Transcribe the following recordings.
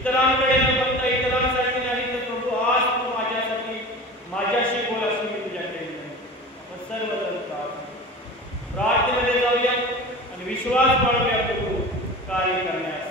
इतरांकडे न बघता इतरांसाठी नाही तर प्रभू आज तू माझ्यासाठी माझ्याशी बोल असं मी तुझ्याकडे आपण सर्वजण प्रार्थनेमध्ये जाऊया आणि विश्वास बाळगूया प्रभू कार्य करण्यास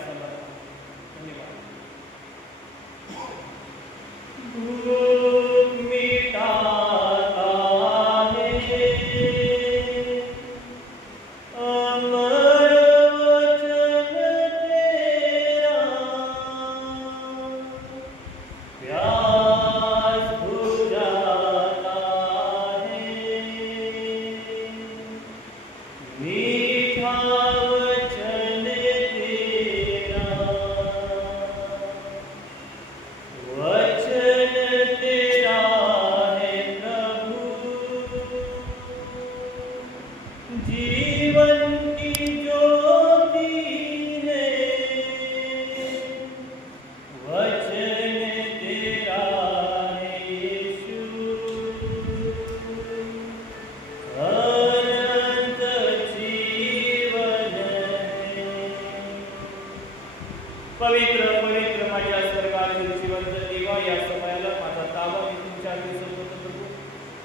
पवित्र पवित्र माझ्या स्वर्गातील जिवंत देवा, या समयाला माझा ताबा मी तुमच्या हाती सोपवतो प्रभू.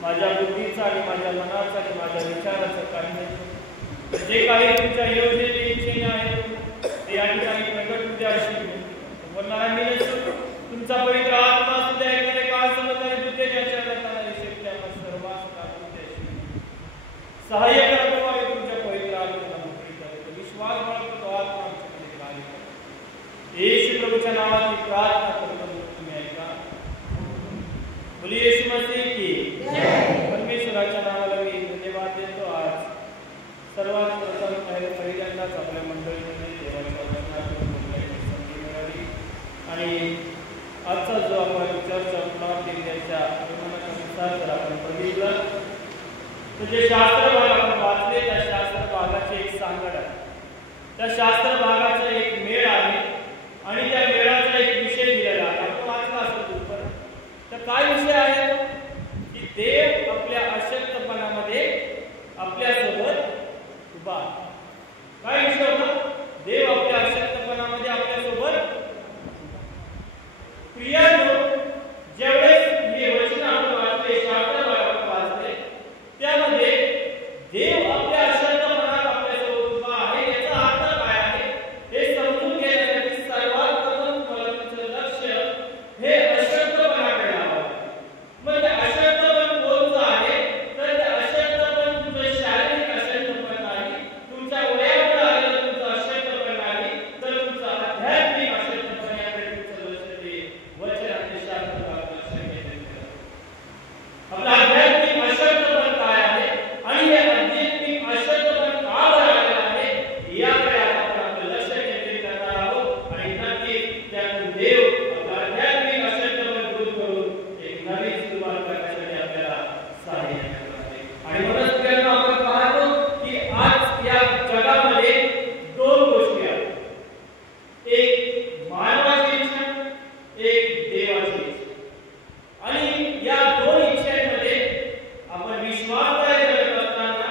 माझ्या बुद्धीचा आणि माझ्या मनाचा आणि माझ्या विचाराचं काही नाही. जे काही तुमच्या योजनेचे इच्छेने आहे ते या ठिकाणी प्रगट उद्या तुमचा पवित्र आत्मा सुद्धा एखाद्या काळ समजणारी बुद्धी ज्याच्या रथाला येते आपण सर्वांस सहाय्य करा प्रभू. आम्ही तुमच्या पवित्र आत्म्याला मोकळी करतो, विश्वास बाळगतो, आत्मा आमच्याकडे कार्य करतो. येशू प्रभूच्या नावाची प्रार्थना करतो, तुम्ही ऐका. बोलिए यीशु मसीह की जय. परमेश्वराच्या नावाला मी धन्यवाद देतो. आज सर्वात प्रथम पहिल्यांदाच आपल्या मंडळीमध्ये देवाच्या वचनातून बोलण्याची संधी मिळाली आणि आजचा जो आपण चर्च ऑफ नॉर्थ इंडियाच्या अनुमानानुसार जर आपण बघितलं तर जे शास्त्र भाग आपण वाचले त्या शास्त्र भागाची एक सांगड आहे, त्या शास्त्र भागाचा एक मेळ आहे आणि त्या मेळाचा एक विषय दिलेला आहे. आपण वाचला असेल उत्तर. तर काय विषय आहे की देव आपल्या अशक्तपणामध्ये आपल्यासोबत उभा आहे. काय विषय होता? देव आपल्या अशक्तपणामध्ये आपल्यासोबत. प्रियानो, ज्यावेळेस हे वचन आपण वाचले, शास्त्र भाग वाचले, त्यामध्ये देव आपल्या अशक्तपणात आपल्यासोबत उभा आहे याचा अर्थ काय आहे हे समजून घेण्यासाठी सर्वात प्रथम तुम्हाला तुमचं लक्ष हे अशक्तपणाकडे लावावं. मग ते अशक्तपण कोणतं आहे? तर ते अशक्तपण तुमचं शारीरिक अशक्तपण नाही, तुमच्या वयामुळे आलेलं तुमचं अशक्तपण नाही, तर तुमचं आध्यात्मिक अशक्तपण याकडे तुमचं लक्ष दे. वचनाचे शास्त्र लक्ष केंद्रित करा. आपला आध्यात्मिक अशक्तपण काय आहे आणि हे आध्यात्मिक अशक्तपण का बरं आलेलं आहे याकडे आपण आपलं लक्ष केंद्रित करणार आहोत आणि नक्कीच त्यातून देव आपलं आध्यात्मिक अशक्तपण दूर करून एक नवीन सुरुवात करण्यासाठी आपल्याला सहाय्य करणार आहे. आणि म्हणूनच प्रियांनो, आपण पाहतो की आज या जगामध्ये दोन गोष्टी आहेत, एक मानवाची इच्छा, एक देवाची इच्छा. आणि या दोन इच्छांमध्ये आपण विश्वास करत असताना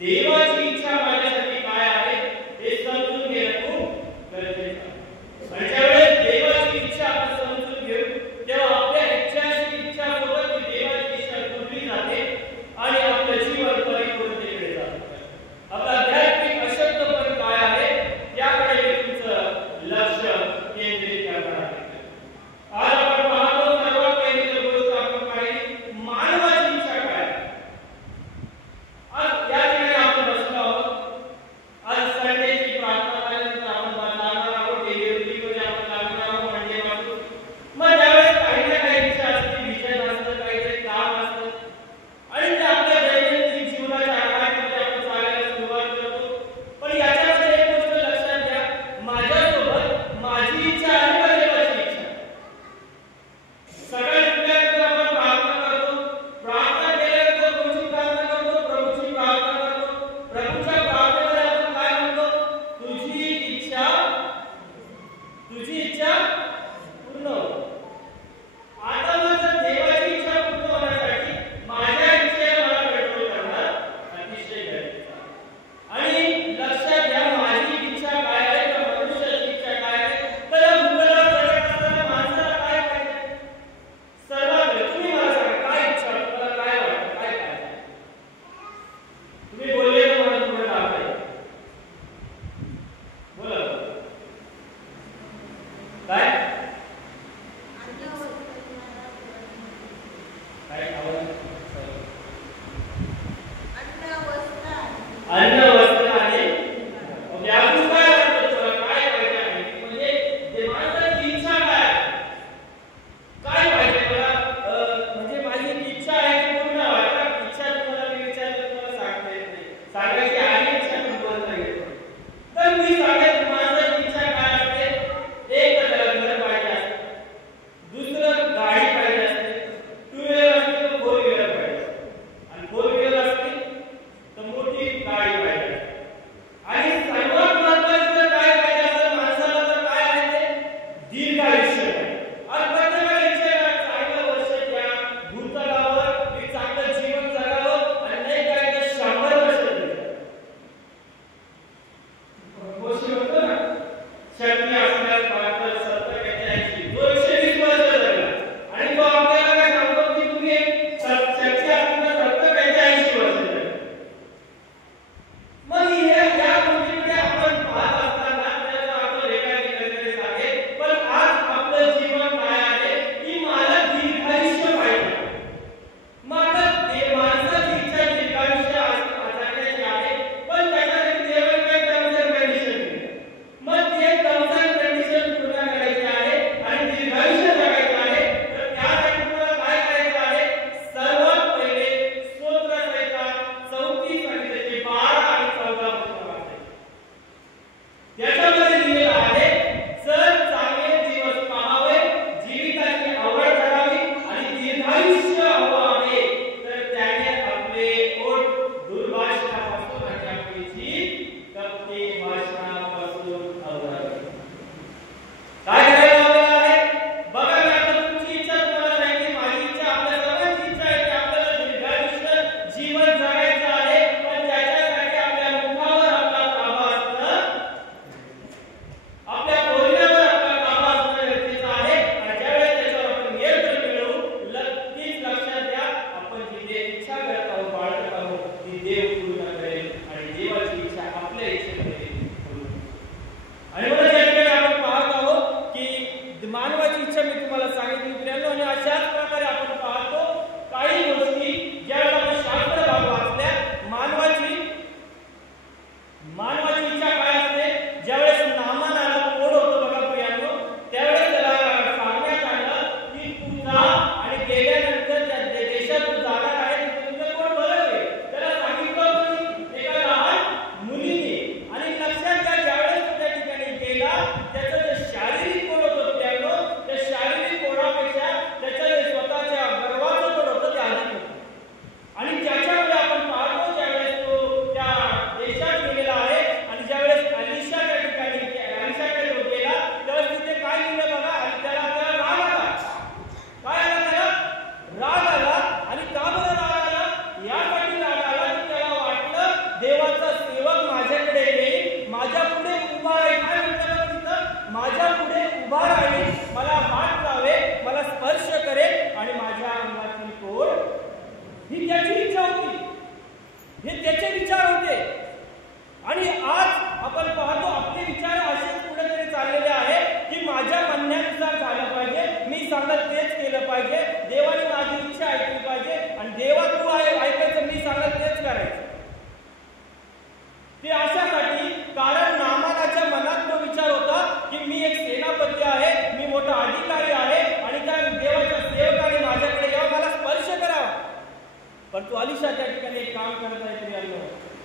देवाची इच्छा माझ्यासाठी काय आहे हे समजून घेणं खूप गरजेचं आहे. आणि ज्यावेळेस देवाची इच्छा आपण समजून घेऊ तेव्हा आपल्या इच्छासोबत देवाची इच्छा जोडली जाते आणि आपलं जीवन परिपूर्णतेकडे जातं. आपलं आध्यात्मिक अशक्तपण काय आहे याकडे मी तुमचं लक्ष केंद्रित करणार आहे. आज आपण पाहतो सर्वात पहिली जर गोष्ट आपण पाहिली, मानवाची इच्छा काय. आज या ठिकाणी आपण बसलो आहोत. आज संडेची प्रार्थना झाल्यानंतर आपण लागणार आहोत, डेलीमध्ये आपण लागणार आहोत म्हणजे वाचू. मग त्यावेळेस काही ना काही इच्छा असते, विजन असतं, काहीतरी काम असतं आणि ते आपल्या दैनंदिन जीवनाच्या आरामामध्ये आपण चालायला सुरुवात करतो. पण याच्यामध्ये एक गोष्ट लक्षात घ्या, माझ्यासोबत माझी इच्छा आहे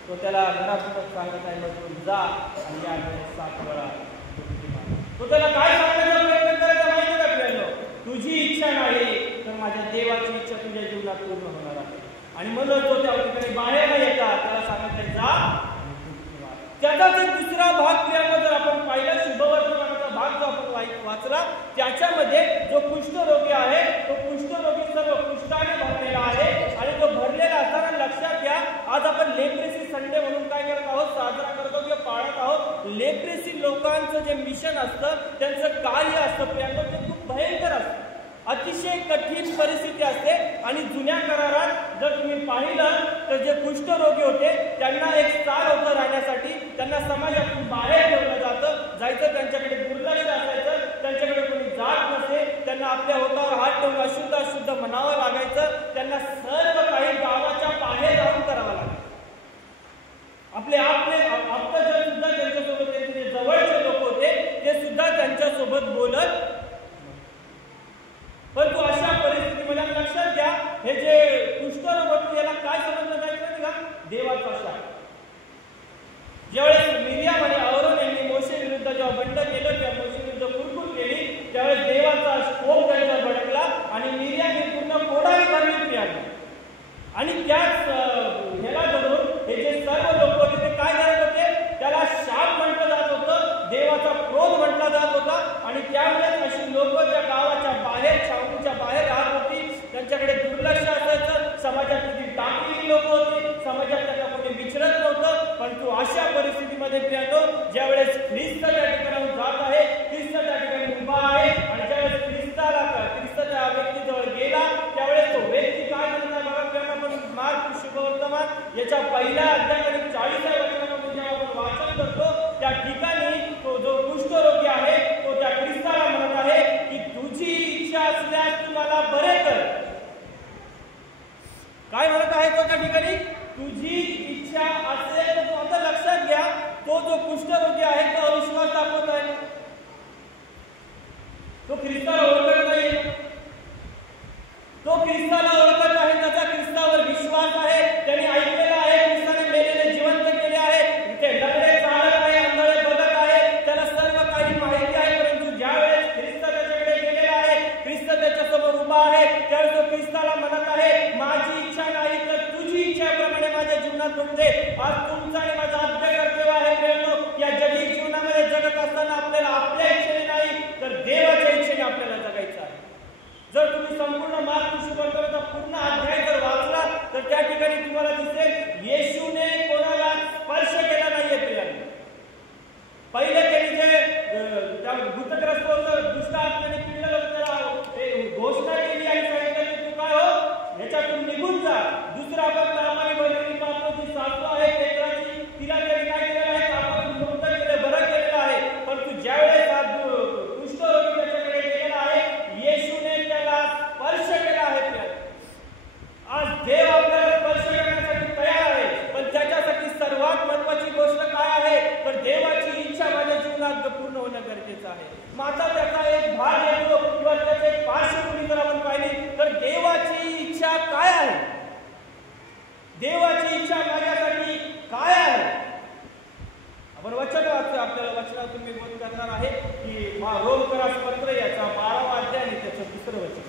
तो त्याला घरातूनच सांगत आहे, मग तू जा आणि या 7 वेळा तो त्याला काय सांगण्याचा प्रयत्न करायचा माहिती का प्रियांनो? तुझी इच्छा नाही तर माझ्या देवाची इच्छा तुझ्या जीवनात पूर्ण होणार आहे. आणि म्हणून तो त्या ठिकाणी बाहेर न येता त्याला सांगत आहे, जा. त्याचाच एक दुसरा भाग प्रियांनो जर आपण पाहिला, शुभवर्तमानाचा भाग जो आपण वाचला, त्याच्यामध्ये जो कुष्ठरोगी आहे तो कुष्ठरोगी सर्व कुष्ठाने भरलेला आहे. आणि तो भरलेला असताना लक्षात घ्या, आज आपण लेप्रेसी संडे म्हणून काय करत आहोत, साजरा करतो किंवा पाळत आहोत. लेप्रेसी लोकांचं जे मिशन असतं, त्यांचं कार्य असतं प्रियांनो, ते खूप भयंकर असतं. अतिशय कठीण परिस्थिती असते. आणि जुन्या करारात जर तुम्ही पाहिलं तर जे कुष्ठरोगी होते त्यांना एक स्थान होतं राहण्यासाठी. त्यांना समाजातून बाहेर ठेवलं जायचं. त्यांच्याकडे दुर्लक्ष असायचं, त्यांच्याकडे कोणी जात नसे. त्यांना आपल्या होतावर हात ठेवून अशुद्ध म्हणावं लागायचं. त्यांना सर्व काही गावाच्या बाहेर जाऊन करावं लागायचं. आपले आप्तजन सुद्धा त्यांच्यासोबत, त्यांचे जवळचे लोक होते ते सुद्धा त्यांच्यासोबत बोलत. परंतु अशा परिस्थितीमध्ये लक्षात घ्या, हे जे कुष्ठरोग होते याला काय समजलं जायचं का? देवाचा शाप. ज्यावेळेस मिरियाम आणि आरोन यांनी मोशे विरुद्ध जेव्हा बंड केलं, तेव्हा मोशे विरुद्ध कुरकुर केली, त्यावेळेस देवाचा कोप त्यांच्यावर भडकला आणि मिरियाम ही पूर्ण कोडाने भरली प्रियांनो. आणि त्याच ह्याला धरून हे जे सर्व लोक होते ते काय करत होते, त्याला शाप म्हटलं जात होतं, देवाचा क्रोध म्हटला जात होता. आणि त्यामुळे अशी लोक त्या गावाच्या बाहेर, छावणीच्या बाहेर राहत होती. त्यांच्याकडे दुर्लक्ष असायचं. समाजातली टाकलेली लोक होती, समाजात त्यांना कोणी विचारत नव्हतं. परंतु अशा परिस्थितीमध्ये प्रियांनो, ज्यावेळेस ख्रिस्त त्या ठिकाणाहून जात आहे, ख्रिस्त त्या ठिकाणी उभा आहे, आणि ज्यावेळेस ख्रिस्त त्या व्यक्तीजवळ गेला, त्यावेळेस तो व्यक्ती काय म्हणतात बघा प्रियांनो. आपण मार्क शुभवर्तमान याच्या पहिल्या अध्यायामध्ये 40व्या वचनामध्ये जेव्हा आपण वाचन करतो, त्या ठिकाणी तो जो कुष्ठरोगी आहे तो त्या ख्रिस्ताला म्हणत आहे की तुझी इच्छा असल्यास तू मला बरे कर. काय म्हणत आहे तो त्या ठिकाणी? तुझी इच्छा असेल तर. आता लक्षात घ्या, तो जो कुष्ठरोगी आहे तो अविश्वास दाखवत आहे. तो ख्रिस्ताला ओळखत नाही. तो ख्रिस्ताला ओळखत आहे, त्याचा ख्रिस्तावर विश्वास आहे. त्यांनी ऐकलेला आहे, ख्रिस्ताने मेलेले जिवंत केले आहे, ते लंगडे चालत आहे, आंधळे बघत आहे, त्याला सर्व काही माहिती आहे. परंतु ज्यावेळेस ख्रिस्त त्याच्याकडे गेलेला आहे, ख्रिस्त त्याच्यासमोर उभा आहे, त्यावेळेस तो ख्रिस्ताला म्हणत आहे, माझी इच्छा नाही तर तुझी इच्छेप्रमाणे माझ्या जीवनात घडते. आज तुमचा आणि माझा अध्यकर्तव्य आहे प्रियांनो, या जगिक जीवनामध्ये जगत असताना आपल्याला आपल्या इच्छेने नाही तर देवाच्या इच्छेने आपल्याला जगायचं आहे. जर तुम्ही संपूर्ण मार्क शुभवर्तमानाचा पूर्ण अध्याय जर वाचला तर त्या ठिकाणी तुम्हाला दिसेल येशूने कोणाला स्पर्श केला नाहीये प्रियांनो. पहिले त्यांनी जे त्या भूतग्रस्त होतं, दुष्ट आत्म्याने पिडलेलं होतं, त्याला घोषणा केली आणि सांगितलं की तू काय हो, ह्याच्यातून निघून जा. दुसरा आपण तापाने भरलेली पात्र जी सासू आहे पेत्राची, तिला त्यांनी काय केलेलं आहे, तापातून मुक्त केलं, बरं केलेलं आहे. परंतु ज्यावेळेस कुष्ठरोगी त्याच्याकडे गेलेला आहे, येशूने त्याला स्पर्श केला आहे. आज देव आपल्याला स्पर्श करण्यासाठी तयार आहे, पण त्याच्यासाठी सर्वात महत्वाची गोष्ट काय आहे तर देवाची इच्छा माझ्या जीवनात पूर्ण होणं गरजेचं आहे. माझा त्याचा एक भाग येतो किंवा त्याची एक पार्श्वभूमी जर आपण पाहिली तर देवाची इच्छा काय आहे, देवाची इच्छा माझ्यासाठी काय आहे. आपण वचन वाचतो, आपल्याला वचनातून मी बोध करणार आहे की रोमकरास पत्र याचा 12वा अध्याय आणि त्याचं 2रं वचन.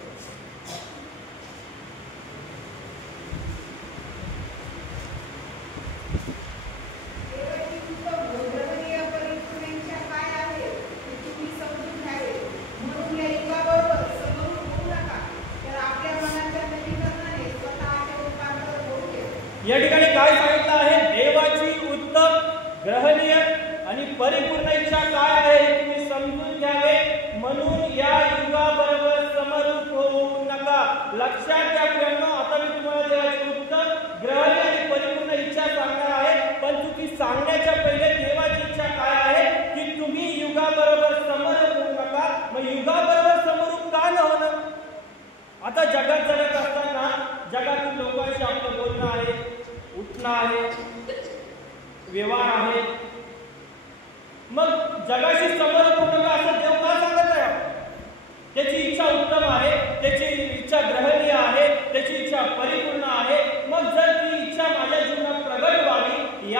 या ठिकाणी काय सांगितलं आहे, देवाची उत्तम, ग्रहणीय आणि परिपूर्ण इच्छा काय आहे हे तुम्ही समजून घ्यावे, म्हणून या युगाबरोबर समरूप होऊ नका. लक्षात घ्या प्रियांनो, आता मी तुम्हाला देवाची उत्तम, ग्रहणीय आणि परिपूर्ण इच्छा सांगणार आहे. पण ती सांगण्याच्या पहिले देवाची इच्छा काय आहे की तुम्ही युगाबरोबर समरूप होऊ नका. मग युगाबरोबर समरूप का न होणं? आता जगात जगत असताना जगातील लोकांशी आपलं बोलणं आहे, उठणं आहे, व्यवहार आहे. मग जगाशी समरूप होणं असं देव का सांगत आहे? त्याची इच्छा उत्तम आहे, त्याची इच्छा ग्रहणीय आहे, त्याची इच्छा परिपूर्ण आहे. मग जर ती इच्छा माझ्या जीवनात प्रगट व्हावी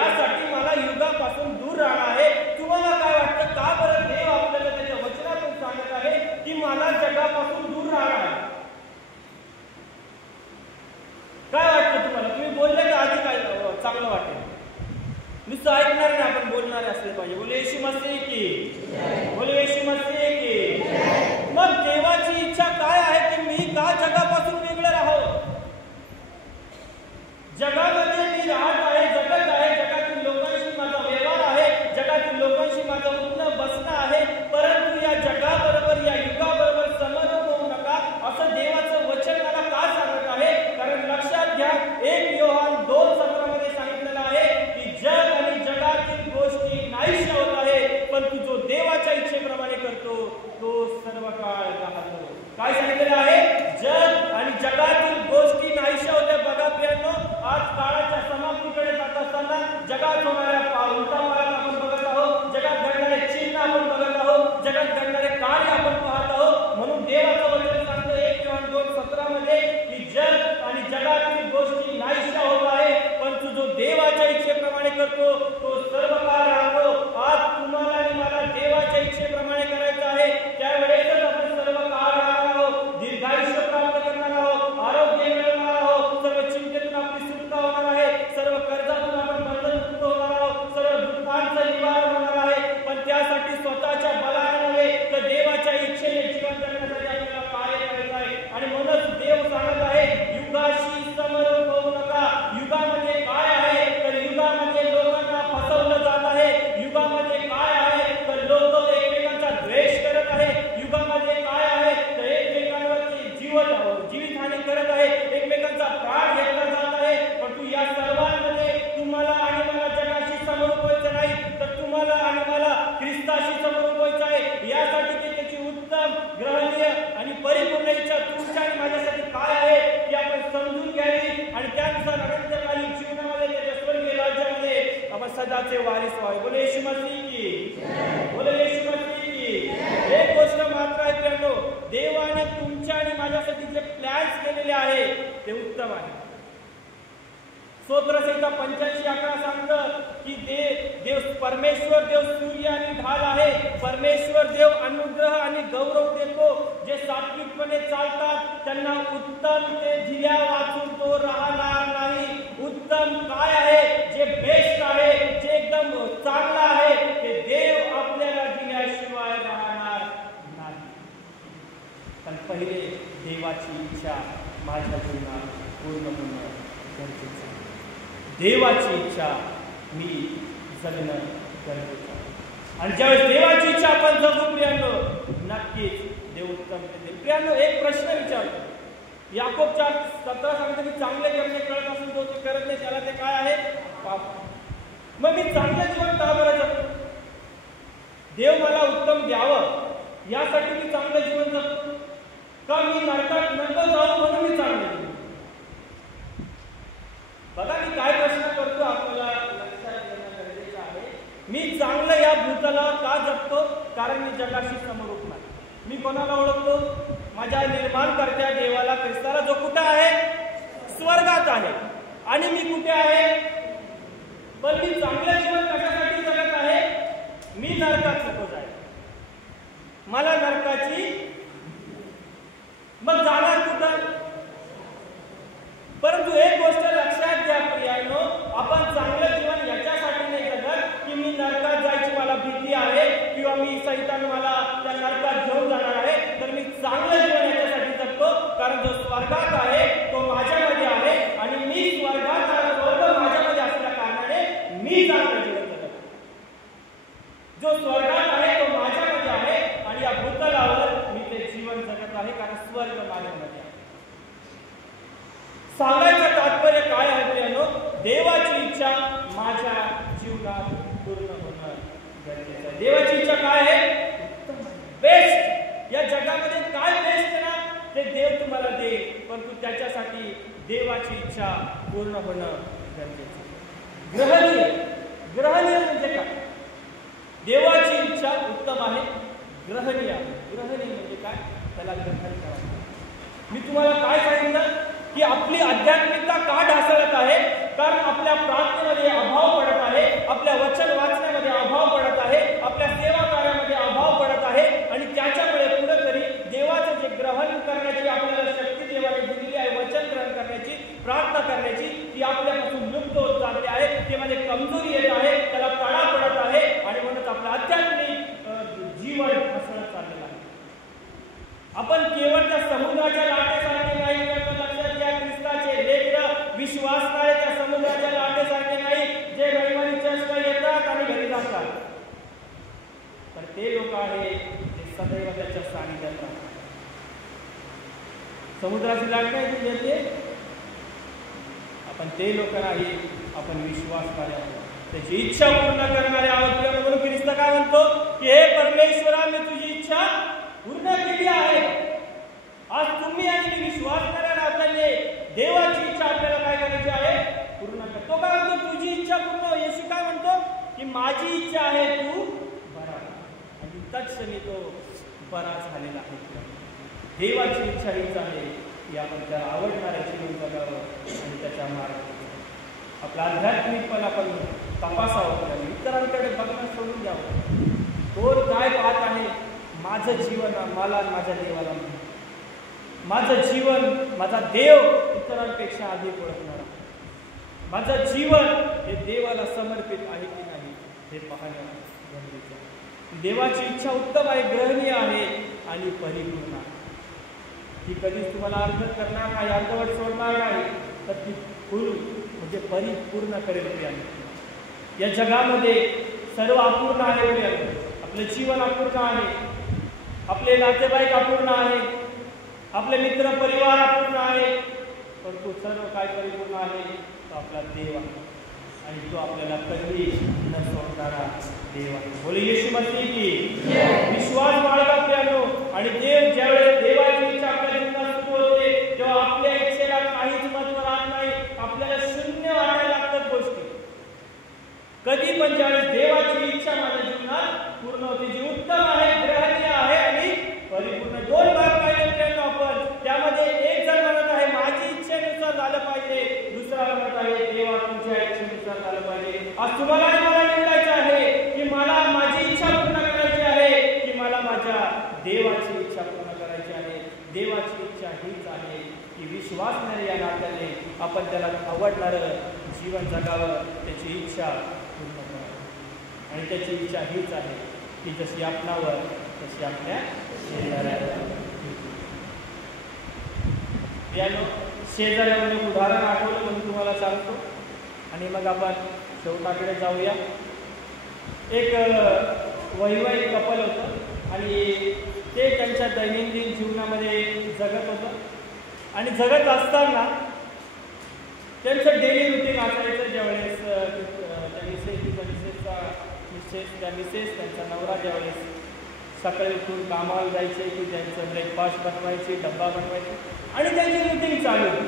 करतो तो सर्व काळ राहतो. काय सांगितलेलं आहे? जग आणि जगातील गोष्टी नाहीशा होत्या. बघा प्रियांनो, आज काळाच्या समाप्तीकडे जात असताना जगात होणाऱ्या उलटापालट आपण बघत आहोत, जगात घडणारे चिन्ह आपण बघत आहोत, जगात घडणारे कार्य आपण पाहत आहोत. म्हणून देवाचं वचन सांगतं 1 Yohana 2:17 मध्ये की जग आणि जगातील गोष्टी नाहीशा होत आहे, परंतु जो देवाच्या इच्छेप्रमाणे करतो तो सर्व काळ राहतो. आज तुम्हाला आणि मला देवाच्या इच्छेप्रमाणे करायचं आहे, त्यावेळेसच आपण सर्व काळ राहणार आहोत, दीर्घायुष्य प्राप्त करणार आहोत, आरोग्य मिळवणार आहोत, सर्व चिंतेतून आपली सुटका होणार आहे, सर्व कर्जातून आपण बंधनमुक्त होणार आहोत, सर्व दुःखांचं निवारण होणार आहे. पण त्यासाठी स्वतःच्या बलाने नव्हे तर देवाच्या इच्छेने जीवन जगण्यासाठी आपल्याला कार्य करायचं आहे. आणि म्हणूनच देव सांगत आहे युगाशी समरोप होऊ नका. युगामध्ये काय आहे तर युगामध्ये लोकांना फसवलं जात आहे. युगामध्ये काय आहे तर लोक एकमेकांचा द्वेष करत आहे. युगामध्ये काय आहे तर एकमेकांवरती जीवितहानी करत आहे, एकमेकांचा प्राण घेतला जात आहे. परंतु या सर्वांमध्ये तुम्हाला आणि मला जगाशी समरोप व्हायचं नाही, तर तुम्हाला आणि मला ख्रिस्ताशी समरोप व्हायचं आहे. यासाठी त्याची उत्तम, ग्रहणीय आणि परिपूर्ण इच्छा तुमच्या आणि माझ्यासाठी काय आहे ती आपण समजून घ्यावी आणि त्यानुसार अनंतकालीन जीवनामध्ये त्याच्या स्वर्गीय राज्यामध्ये आपण सदाचे वारिस व्हावे. बोले येशू मसीह की, बोले येशू मसीह की. एक गोष्ट मात्र आहे प्रियांनो, देवाने तुमच्या आणि माझ्यासाठी जे प्लॅन्स केलेले आहे ते उत्तम आहे. स्तोत्रसंहिता 85:11 सांगतं की देव परमेश्वर देव सूर्य आणि ढाल आहे. परमेश्वर देव अनुग्रह आणि गौरव देतो. जे सात्विकपणे चालतात त्यांना उत्तम ते दिल्या वाचून तो राहणार नाही. उत्तम काय आहे? जे बेस्ट आहे, जे एकदम चांगलं आहे ते देव आपल्याला दिल्याशिवाय राहणार नाही. पण पहिले देवाची इच्छा माझ्या जीवनात पूर्ण होणं गरजेचं आहे. देवाची इच्छा मी जगणं गरजेचं आहे. आणि ज्यावेळेस देवाची इच्छा आपण जगू प्रियांनो, नक्कीच देव उत्तम देईल. प्रियांनो, एक प्रश्न विचारतो. याकोब 4:17 सांगतो की चांगले करणे कळत असून तो ते करत नाही त्याला ते काय आहे? पाप. मग मी चांगलं जीवन का बरं जगतो? देव मला उत्तम द्यावं यासाठी मी चांगलं जीवन जगतो का मी नरकात नको जाऊ म्हणून मी चांगलं जीवन? बघा मी काय प्रश्न करतो आपल्याला लक्षात घेणं गरजेचं आहे. मी चांगलं या भूतलावर का जगतो? कारण मी जगाशी समरोप नाही. मी कोणाला ओळखतो? माझ्या निर्माणकर्त्या देवाला, ख्रिस्ताला, जो कुठे आहे? स्वर्गात आहे. आणि मी कुठे आहे? पण मी चांगलं जीवन कशासाठी जगत आहे? मी नरकात नको जाय, मला नरकाची मग जाणार कुठं? परंतु एक गोष्ट लक्षात घ्या प्रियांनो, आपण चांगलं जीवन याच्यासाठी नाही जगत की मी नरकात जायची मला भीती आहे किंवा मी सैतान मला त्या नरकात घेऊन जाणार आहे. तर मी चांगलं जीवन याच्यासाठी जगतो कारण जो स्वर्गात आहे तो माझ्यामध्ये आहे आणि मी स्वर्गात स्वर्ग माझ्यामध्ये असल्या कारणाने मी चांगलं जीवन जगत. जो स्वर्गात आहे तो माझ्यामध्ये आहे आणि या भूतलावर मी ते जीवन जगत आहे कारण स्वर्ग माझ्यामध्ये आहे. सांगायचं तात्पर्य काय आहे प्रियांनो? देवाची इच्छा माझ्या जीवनात पूर्ण होणं गरजेचं आहे. देवाची इच्छा काय आहे? बेस्ट. या जगामध्ये काय बेस्ट आहे ना ते देव तुम्हाला देईल, परंतु त्याच्यासाठी देवाची इच्छा पूर्ण होणं गरजेचं आहे. ग्रहणीय. ग्रहणीय म्हणजे काय? देवाची इच्छा उत्तम आहे, ग्रहणीय आहे. ग्रहणीय म्हणजे काय? त्याला ग्रहण करायचं. मी तुम्हाला काय सांगितलं की आपली आध्यात्मिकता का ढासळत आहे? कारण आपल्या प्रार्थनेमध्ये अभाव पडत आहे, आपल्या वचन वाचण्यामध्ये अभाव पडत आहे, आपल्या सेवा कार्यामध्ये अभाव पडत आहे आणि त्याच्यामुळे कुठेतरी देवाचं जे ग्रहण करण्याची आपल्याला शक्ती देवाने दिलेली आहे, वचन ग्रहण करण्याची, प्रार्थना करण्याची, ती आपल्यापासून लुप्त होत चालली आहे. ते मध्ये कमजोरी येत आहे, त्याला तडा पडत आहे आणि म्हणून आपलं आध्यात्मिक जीवन ढासळत चाललेलं आहे. आपण केवळ त्या समुद्राच्या लाटेसारखे नाही, लक्षात घ्या. ख्रिस्ताचे लेकरं विश्वासणारे त्या समुद्राच्या लाटेसारखे नाही जे रविवारी चर्चला येतात आणि घरी जातात. तर ते लोक आहे जे सदैव त्याच्या सानिध्यात राहतात. समुद्राची लाट नाही येते, आपण ते लोक नाही, आपण विश्वासणारे आहोत, त्याची इच्छा पूर्ण करणारे आहोत. म्हणून ख्रिस्त काय म्हणतो की हे परमेश्वरा, मी तुझी इच्छा काय म्हणतो? तुझी इच्छा पूर्ण हो. येशू काय म्हणतो की माझी इच्छा आहे, तू बरा. आणि तत्क्षणी तो बरा झालेला आहे. देवाची इच्छा हीच आहे की आपण त्याला आवडणाऱ्या जीवन जगावं आणि त्याच्या मार्गावर आपला आध्यात्मिकपण आपण तपासावं, इतरांकडे बघणं सोडून द्यावं. कोण काय पाहत आहे? माझं जीवन मला माझ्या देवाला, माझं जीवन माझा देव इतरांपेक्षा अधिक ओळखणारा, माझं जीवन हे देवाला समर्पित आहे की नाही हे पाहणं गरजेचं आहे. देवाची इच्छा उत्तम आहे, ग्रहणीय आहे आणि परिपूर्ण आहे. ती कधीच तुम्हाला अर्ध करणार नाही, अर्धवट सोडणार नाही, तर ती फुल म्हणजे परिपूर्ण करेल. या जगामध्ये सर्व अपूर्ण आहे. आपलं जीवन अपूर्ण आहे, आपले नातेवाईक अपूर्ण आहे, आपले मित्र परिवार अपूर्ण आहे, परंतु सर्व काय परिपूर्ण आहे? तो आपला देव आहे आणि तो आपल्याला कधी न सोडणारा देव आहे. बोले येशू मसीह की विश्वास बाळगा प्रियानो. आणि देव ज्यावेळेस देवाची इच्छा आपल्या जीवनात सुरू होते तेव्हा आपल्या इच्छेला काहीच महत्त्व राहत नाही. आपल्याला शून्य वाटायला लागतात गोष्टी. कधी पण ज्यावेळेस देवाची इच्छा माझ्या जीवनात पूर्ण होते, जी उत्तम आहे, ग्रहणीय आहे आणि परिपूर्ण. दोन भाग पाहिले प्रियानो आपण. त्यामध्ये एक जण म्हणत आहे माझी इच्छेनुसार झालं पाहिजे, दुसरा म्हणत आहे देवा तुमच्या इच्छेनुसार झालं पाहिजे. आज तुम्हाला मला निवडायचं आहे की मला माझी इच्छा पूर्ण करायची आहे की मला माझ्या देवाची इच्छा पूर्ण करायची आहे. देवाची इच्छा हीच आहे की विश्वासणारे या नात्याने आपण त्याला आवडणारं जीवन जगावं, त्याची इच्छा पूर्ण करावी. आणि त्याची इच्छा हीच आहे की जशी आपणावर तशी आपल्या शेजाऱ्याला. यानो शेजाऱ्यामध्ये उदाहरण आठवलं म्हणून तुम्हाला सांगतो आणि मग आपण शेवटाकडे जाऊया. एक वैवाहिक कपल होतं आणि ते त्यांच्या दैनंदिन जीवनामध्ये जगत होतं. आणि जगत असताना त्यांचं डेली रुटीन असायचं. ज्यावेळेस त्या मिसेस त्यांचा नवरा ज्यावेळेस सकाळी उठून कामाला जायचे की त्यांचं ब्रेकफास्ट बनवायचे, डब्बा बनवायचे आणि त्यांची रुटीन चालू होती.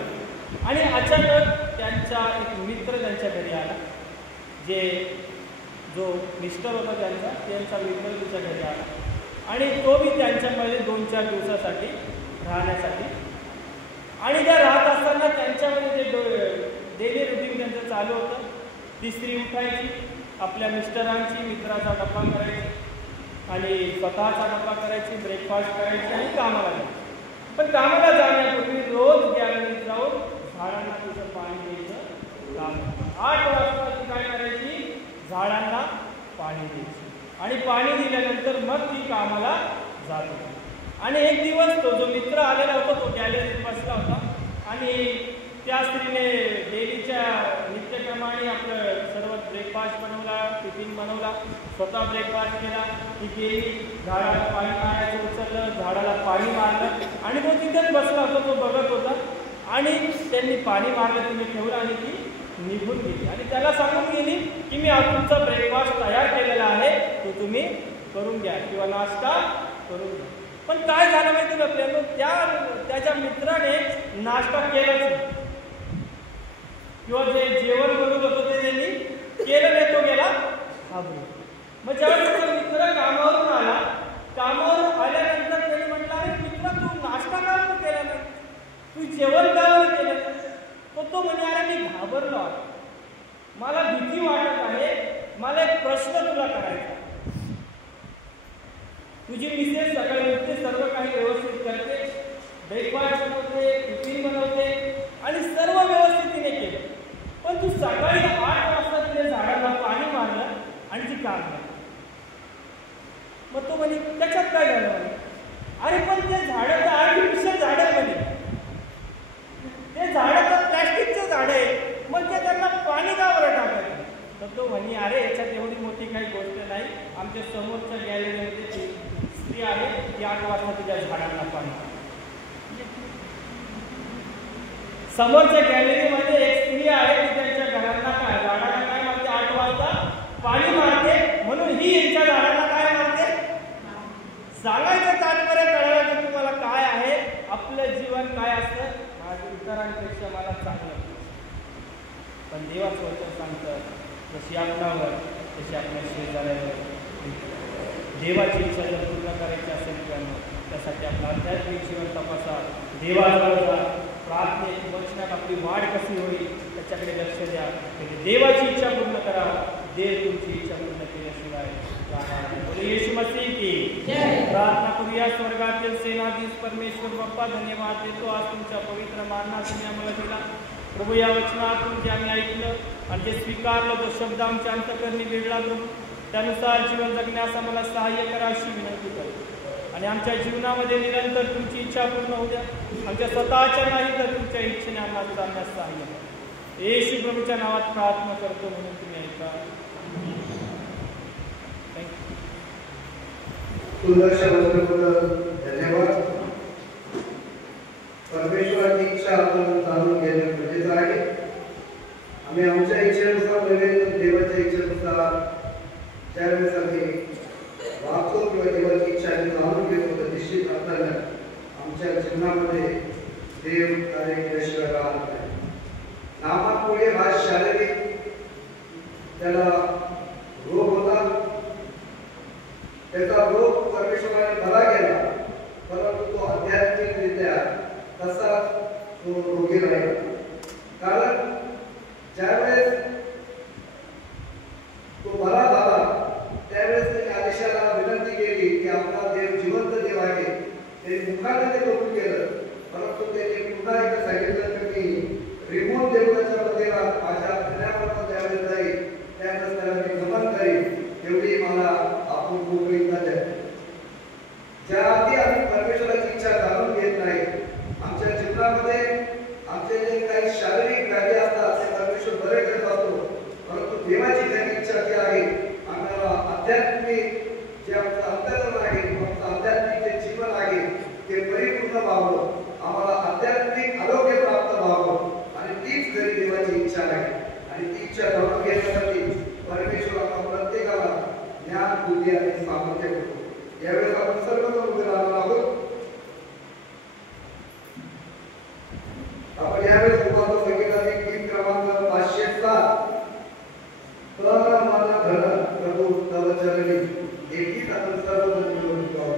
आणि अचानक त्यांचा एक मित्र त्यांच्या घरी आला. जो मिस्टर होता त्यांचा मित्र त्यांच्या घरी आला आणि तो बी त्यांच्यामध्ये 2-4 दिवसासाठी राहण्यासाठी. आणि त्या राहत असताना त्यांच्यामध्ये जे डेली रुटीन त्यांचं चालू होतं. ती स्त्री उठायची, आपल्या मिस्टरांची मित्राचा डब्बा करायची आणि स्वतःचा डब्बा करायची, ब्रेकफास्ट करायची आणि कामाला जायची. पण कामाला जाण्यापूर्वी रोज गॅलरीत जाऊन झाडांना तिचं पाणी द्यायचं काम. 8 वाजता ती काय करायची? झाडांना पाणी द्यायची आणि पाणी दिल्यानंतर मग ती कामाला जात होती. आणि एक दिवस तो जो मित्र आलेला होता तो गॅलरीत बसला होता आणि त्या स्त्रीने डेलीच्या नित्यक्रमाने आपलं सर्व ब्रेकफास्ट बनवला, टिफिन बनवला, स्वतः ब्रेकफास्ट केला. ती गेली, झाडाला पाणी मारायचं उचललं, झाडाला पाणी मारलं आणि तो तिथेच बसला होता. तो बघत होता आणि त्यांनी पाणी मारलं, तिने ठेवलं आणि ती निघून गेली. आणि त्याला सांगून गेली की मी आज तुमचा ब्रेकफास्ट तयार केलेला आहे, तो तुम्ही करून घ्या किंवा नाश्ता करून घ्या. पण काय झालं माहिती का आपल्याला? त्याच्या मित्राने नाश्ता केलाच नाही किंवा जे जेवण बनवत होतं ते त्यांनी केलं नाही. तो गेला घाबरून. मग ज्यावेळेस तो मित्र कामावरून आला, कामावरून आल्यानंतर त्यांनी म्हटलं अरे मित्र तू नाश्ता का केला नाही, तू जेवण का केलं नाही? तो म्हणे अरे मी घाबरलो आहे, मला भीती वाटत आहे, मला एक प्रश्न तुला करायचा. तुझी मिसेस सकाळी उठते, सर्व काही व्यवस्थित करते, ब्रेकफास्ट बनवते, टिफिन बनवते आणि सर्व व्यवस्थित तिने केलं. पण तू सकाळी 8 वाजता तिने झाडाला पाणी मारलं आणि ती काम केली. मग तो म्हणे त्याच्यात काय झालं? अरे पण ते झाडं तर आर्टिफिशियल झाड म्हणे, ते झाडं तर प्लॅस्टिकचं झाड आहे, मग ते त्यांना पाणी का बरं टाकायचं? तर तो म्हणे अरे याच्यात एवढी मोठी काही गोष्ट नाही, आमच्या समोरच्या गॅलरीमध्ये स्त्री आहे ती 8 वाजता तिच्या झाडांना पाणी. समोरच्या गॅलरीमध्ये एक स्त्री आहे ती त्यांच्या घरांना काय झाडांना काय मारते? 8 वाजता पाणी मारते. म्हणून ही यांच्या झाडांना काय मारते? सांगायचं तात्पर्य कळलं की तुम्हाला काय आहे, आपलं जीवन काय असतं? इतरांपेक्षा मला चांगलं. पण देवाचं वचन सांगतं जशी आपणावर तशी आपल्या शेजाऱ्यावर. देवाची इच्छा जर पूर्ण करायची असेल किंवा त्यासाठी आपलं आध्यात्मिक जीवन तपासा, देवाजवळ जा, प्रार्थनेत वचनात आपली वाढ कशी होईल त्याच्याकडे लक्ष द्या. देवाची इच्छा पूर्ण करा. देव तुमची इच्छा पूर्ण केल्याशिवाय राहणार नाही. बोले येशू मसीह की प्रार्थना करूया. स्वर्गातील सेनाधीश परमेश्वर बाप्पा, धन्यवाद देतो आज तुमच्या पवित्र मारणात तुम्ही आम्हाला दिला. प्रभू या वचनातून जे आम्ही ऐकलं आणि जे स्वीकारलं तो शब्द आमच्या अंतःकरणी वेगळा करून त्यानुसार जीवन जगण्यास आम्हाला सहाय्य करा अशी विनंती करतो. आणि आमच्या जीवनामध्ये निरंतर तुमची इच्छा पूर्ण होऊ द्या. आमच्या स्वतःच्या नाही तर तुमच्या इच्छेने आम्हाला चालण्यास सहाय्य करा. येशू प्रभूच्या नावात प्रार्थना करतो म्हणून तुम्ही ऐका. धन्यवाद. परमेश्वराची इच्छा आपण जाणून घेणं गरजेचं आहे. आम्ही आमच्या इच्छेनुसार नव्हे, देवाच्या इच्छेनुसार ज्यावेळेस आम्ही वागतो किंवा देवाची इच्छा आम्ही जाणून घेतो तर निश्चित अर्थानं आमच्या जीवनामध्ये देव कार्य केल्याशिवाय राहत नाही. नामापुढे हा शारीरिक त्याला रोग होता, त्याचा रोग परमेश्वराने बरा केला, परंतु तो आध्यात्मिकरित्या तसाच तो रोगी राहिला. कारण ज्यावेळेस तो बरा झाला त्यावेळेस त्याने आदेशाला विनंती केली की आपला देव जिवंत देव आहे. त्याने मुखाने ते कबूल केलं, परंतु त्याने पुन्हा एकदा सांगितलं की मी रिमोट देवताच्या मंदिरात माझ्या घरापर्यंत ज्यावेळेस जाईल त्यावेळेस त्याला मी गमन करीन, एवढी मला आपण मोकळीकता द्या. ज्या आधी आम्ही परमेश्वराची इच्छा जाणून घेत नाही, आमच्या जीवनामध्ये आमचे जे काही शारीरिक व्याधी असतात ते परमेश्वर बरे करत असतो, परंतु देवाची काही इच्छा जी आहे आम्हाला आध्यात्मिक जे आमचं अंतर्मन आहे, आमचं आध्यात्मिक जे जीवन आहे ते परिपूर्ण व्हावं, आम्हाला आध्यात्मिक आरोग्य प्राप्त व्हावं आणि तीच खरी देवाची इच्छा आहे. आणि ती इच्छा जाणून घेण्यासाठी परमेश्वर आपण प्रत्येकाला ज्ञान, बुद्धी आणि सामर्थ्य देतो. यावेळेस आपण सर्वजण उभे राहणार आहोत. आपण यावेळेस उपासना संगीतातील गीत क्रमांक 507 तन मन धन प्रभू तव चरणी हे गीत आपण सर्वजण मिळून गाऊ.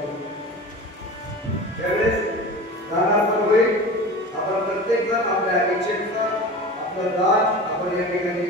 यावेळेस दानार्पण होईल. आपण प्रत्येक जण आपल्या इच्छेनुसार आपलं दान आपण या ठिकाणी